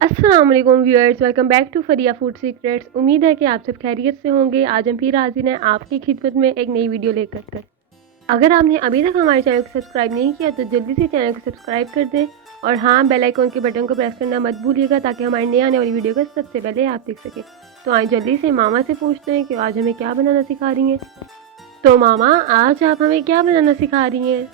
अस्सलाम वालेकुम viewers, welcome back to Fariya food secrets. उम्मीद है कि आप सब खैरियत से होंगे। आज हम फिर हाजिर हैं आपकी खिदमत में एक नई वीडियो लेकर कर। अगर आपने अभी तक हमारे चैनल को सब्सक्राइब नहीं किया तो जल्दी से चैनल को सब्सक्राइब कर दें और हाँ, बेल आइकन के बटन को प्रेस करना मत भूलिएगा ताकि हमारी नई आने वाली वीडियो का सबसे पहले आप देख सकें। तो आए जल्दी से मामा से पूछते हैं कि आज हमें क्या बनाना सिखा रही हैं। तो मामा, आज आप हमें क्या बनाना सिखा रही हैं?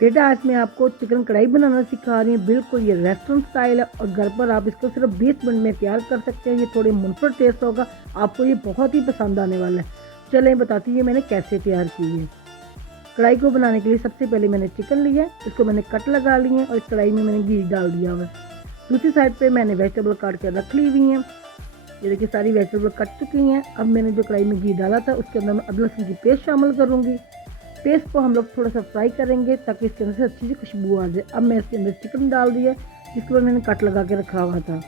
बेटा, आज मैं आपको चिकन कढ़ाई बनाना सिखा रही हूँ। बिल्कुल ये रेस्टोरेंट स्टाइल है और घर पर आप इसको सिर्फ 20 मिनट में तैयार कर सकते हैं। ये थोड़े मुनफरद टेस्ट होगा, आपको ये बहुत ही पसंद आने वाला है। चलें बताती हूँ मैंने कैसे तैयार की है। कढ़ाई को बनाने के लिए सबसे पहले मैंने चिकन लिया है, इसको मैंने कट लगा लिए हैं और इस कढ़ाई में मैंने घी डाल दिया हुआ है। दूसरी साइड पर मैंने वेजिटेबल काट कर रख ली हुई हैं। ये देखिए सारी वेजिटेबल कट चुकी हैं। अब मैंने जो कढ़ाई में घी डाला था उसके अंदर मैं अदरक लहसुन की पेस्ट शामिल करूँगी। पेस्ट को हम लोग थोड़ा सा फ्राई करेंगे ताकि इसके अंदर से अच्छी सी खुशबू आ जाए। अब मैं इसके अंदर चिकन डाल दिया जिसके बाद मैंने कट लगा के रखा हुआ था।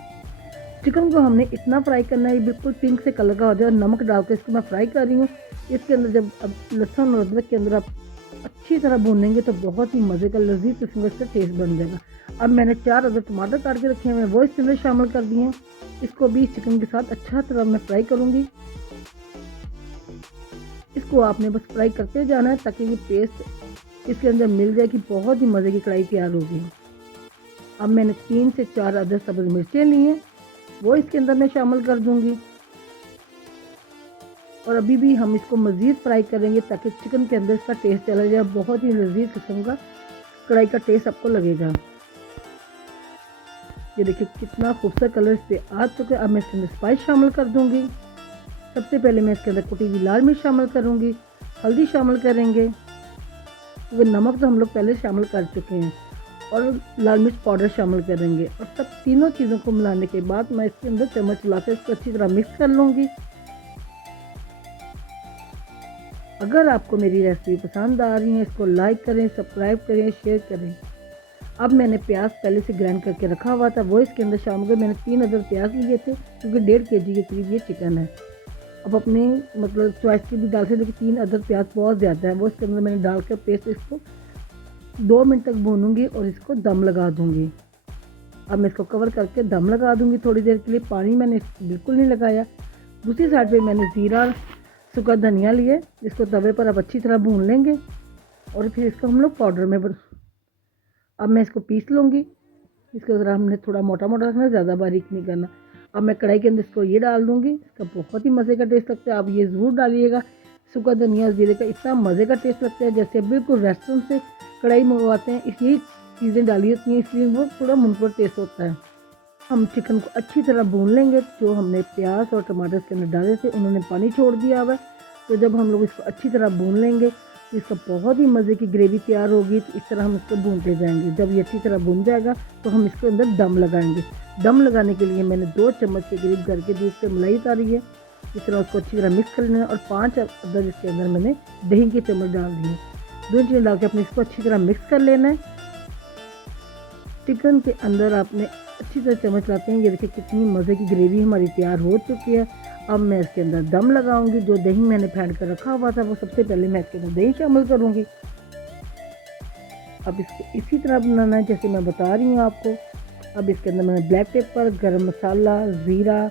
चिकन को हमने इतना फ्राई करना है बिल्कुल पिंक से कलर का हो जाए और नमक डाल के इसको मैं फ्राई कर रही हूँ। इसके अंदर जब अब लहसुन और अदरक के अंदर आप अच्छी तरह भूनेंगे तो बहुत ही मज़े का लजीज किस्म का इसका टेस्ट बन जाएगा। अब मैंने 4 अदर टमाटर काट के रखे हैं, वो इसके अंदर शामिल कर दिए हैं। इसको भी चिकन के साथ अच्छा तरह मैं फ्राई करूँगी। इसको आपने बस फ्राई करते जाना है ताकि ये पेस्ट इसके अंदर मिल जाए कि बहुत ही मज़े की कढ़ाई तैयार होगी। अब मैंने 3 से 4 अदर सब्ज़ मिर्चें ली हैं, वो इसके अंदर मैं शामिल कर दूंगी। और अभी भी हम इसको मज़ीद फ्राई करेंगे ताकि चिकन के अंदर इसका टेस्ट चला जाए। बहुत ही लजीज किस्म का कढ़ाई का टेस्ट आपको लगेगा। ये देखिए कितना खूबसूरत कलर इस पर आ चुका है। अब मैं इसके अंदर स्पाइस शामिल कर दूंगी। सबसे पहले मैं इसके अंदर कुटी हुई लाल मिर्च शामिल करूंगी, हल्दी शामिल करेंगे क्योंकि नमक तो हम लोग पहले शामिल कर चुके हैं, और लाल मिर्च पाउडर शामिल करेंगे। और सब तीनों चीज़ों को मिलाने के बाद मैं इसके अंदर चम्मच लाकर इसको अच्छी तरह मिक्स कर लूँगी। अगर आपको मेरी रेसिपी पसंद आ रही है इसको लाइक करें, सब्सक्राइब करें, शेयर करें। अब मैंने प्याज पहले से ग्राइंड करके रखा हुआ था, वो इसके अंदर शामिल कर। मैंने 3 अदर प्याज लिए थे क्योंकि 1.5 kg के करीब ये चिकन है। अब अपने मतलब चॉइस की भी डाल सकते, लेकिन 3 अदर प्याज बहुत ज़्यादा है, वो इसके अंदर मैंने डाल कर पेस्ट इसको 2 मिनट तक भूनूंगी और इसको दम लगा दूंगी। अब मैं इसको कवर करके दम लगा दूंगी थोड़ी देर के लिए। पानी मैंने बिल्कुल नहीं लगाया। दूसरी साइड पे मैंने ज़ीरा सूखा धनिया लिए, इसको तवे पर अब अच्छी तरह भून लेंगे और फिर इसको हम लोग पाउडर में अब मैं इसको पीस लूँगी। इसको ज़रा हमने थोड़ा मोटा मोटा रखना, ज़्यादा बारीक नहीं करना। अब मैं कढ़ाई के अंदर इसको ये डाल दूँगी। इसका बहुत ही मज़े का टेस्ट लगता है, आप ये ज़रूर डालिएगा। सूखा धनिया जीरे का इतना मज़े का टेस्ट लगता है जैसे बिल्कुल रेस्टोरेंट से कढ़ाई मंगवाते हैं। इसलिए चीज़ें डाली होती हैं, इसलिए वो थोड़ा मुनफरद टेस्ट होता है। हम चिकन को अच्छी तरह भून लेंगे। जो हमने प्याज और टमाटर के अंदर डाले थे उन्होंने पानी छोड़ दिया हुआ है, तो जब हम लोग इसको अच्छी तरह भून लेंगे तो इसका बहुत ही मज़े की ग्रेवी तैयार होगी। तो इस तरह हम इसको भूनते जाएंगे। जब ये अच्छी तरह भून जाएगा तो हम इसके अंदर दम लगाएंगे। दम लगाने के लिए मैंने 2 चम्मच के करीब घर के दूध से मलाई उतारी है। इस तरह उसको अच्छी तरह मिक्स कर लेना है और 5 अदर इसके अंदर मैंने दही के चम्मच डाल दिए। 2 चीज़ें डाल के अपने इसको अच्छी तरह मिक्स कर लेना है। चिकन के अंदर आपने अच्छी तरह चम्मच लाते हैं। ये देखिए कितनी मज़े की ग्रेवी हमारी तैयार हो चुकी है। अब मैं इसके अंदर दम लगाऊंगी। जो दही मैंने फेंट कर रखा हुआ था वो सबसे पहले मैं इसके अंदर दही शामिल करूंगी। अब इसको इसी तरह बनाना है जैसे मैं बता रही हूँ आपको। अब इसके अंदर मैंने ब्लैक पेपर, गरम मसाला, ज़ीरा,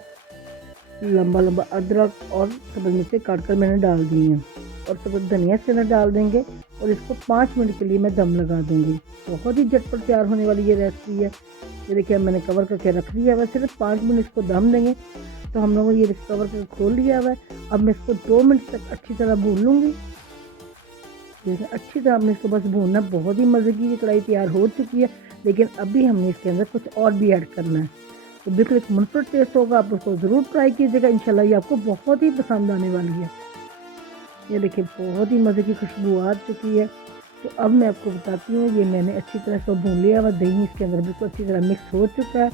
लंबा लंबा अदरक और सब्ज़ मिर्चें काट कर मैंने डाल दी हैं और सब्ज़ धनिया इसके अंदर डाल देंगे और इसको 5 मिनट के लिए मैं दम लगा दूंगी। बहुत ही झटपट तैयार होने वाली ये रेसिपी है। ये देखिए मैंने कवर करके रख दिया हुआ है, सिर्फ 5 मिनट इसको दम देंगे। तो हम लोगों ने ये कवर करके खोल लिया हुआ है। अब मैं इसको 2 मिनट तक अच्छी तरह भून लूँगी। देखिए अच्छी तरह हमने इसको बस भूनना। बहुत ही मज़े की ये कढ़ाई तैयार हो चुकी है, लेकिन अभी हमने इसके अंदर कुछ और भी ऐड करना है। तो बिल्कुल एक मुनफरद टेस्ट होगा, आप उसको ज़रूर ट्राई कीजिएगा। इंशाल्लाह ये आपको बहुत ही पसंद आने वाली है। ये देखिए बहुत ही मज़े की खुशबू आ चुकी है। तो अब मैं आपको बताती हूँ, ये मैंने अच्छी तरह से भून लिया हुआ। दही इसके अंदर बिल्कुल अच्छी तरह मिक्स हो चुका है।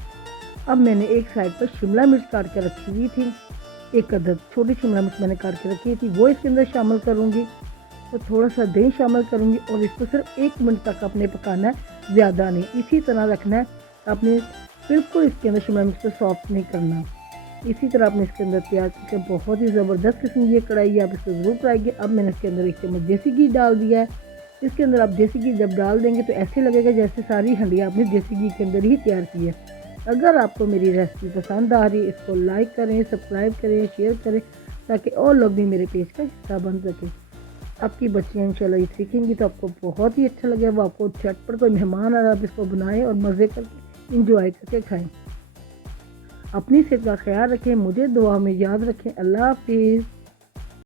अब मैंने एक साइड पर शिमला मिर्च काट के रखी हुई थी, 1 अदद छोटी शिमला मिर्च मैंने काट के रखी थी, वो इसके अंदर शामिल करूँगी। तो थोड़ा सा दही शामिल करूँगी और इसको सिर्फ 1 मिनट तक आपने पकाना है, ज़्यादा नहीं। इसी तरह रखना है आपने, बिल्कुल इसके अंदर शिमला मिर्च को सॉफ्ट नहीं करना। इसी तरह आपने इसके अंदर तैयार करके बहुत ही ज़बरदस्त किस्म की ये कढ़ाई है, आप इसको ज़रूर ट्राई कीजिए। अब मैंने इसके अंदर 1 चम्मच देसी घी डाल दिया है। इसके अंदर आप देसी घी जब डाल देंगे तो ऐसे लगेगा जैसे सारी हंडियाँ आपने देसी घी के अंदर ही तैयार की है। अगर आपको मेरी रेसिपी पसंद आ रही है, इसको लाइक करें, सब्सक्राइब करें, शेयर करें, ताकि और लोग भी मेरे पेज का हिस्सा बन सकें। आपकी बच्चियाँ इंशाल्लाह ये सीखेंगी तो आपको बहुत ही अच्छा लगेगा। वो आपको झटपट कोई मेहमान आ रहा है, आप इसको बनाएं और मज़े करके इंजॉय करके खाएं। अपनी सेहत का ख्याल रखें, मुझे दुआ में याद रखें। अल्लाह हाफिज़।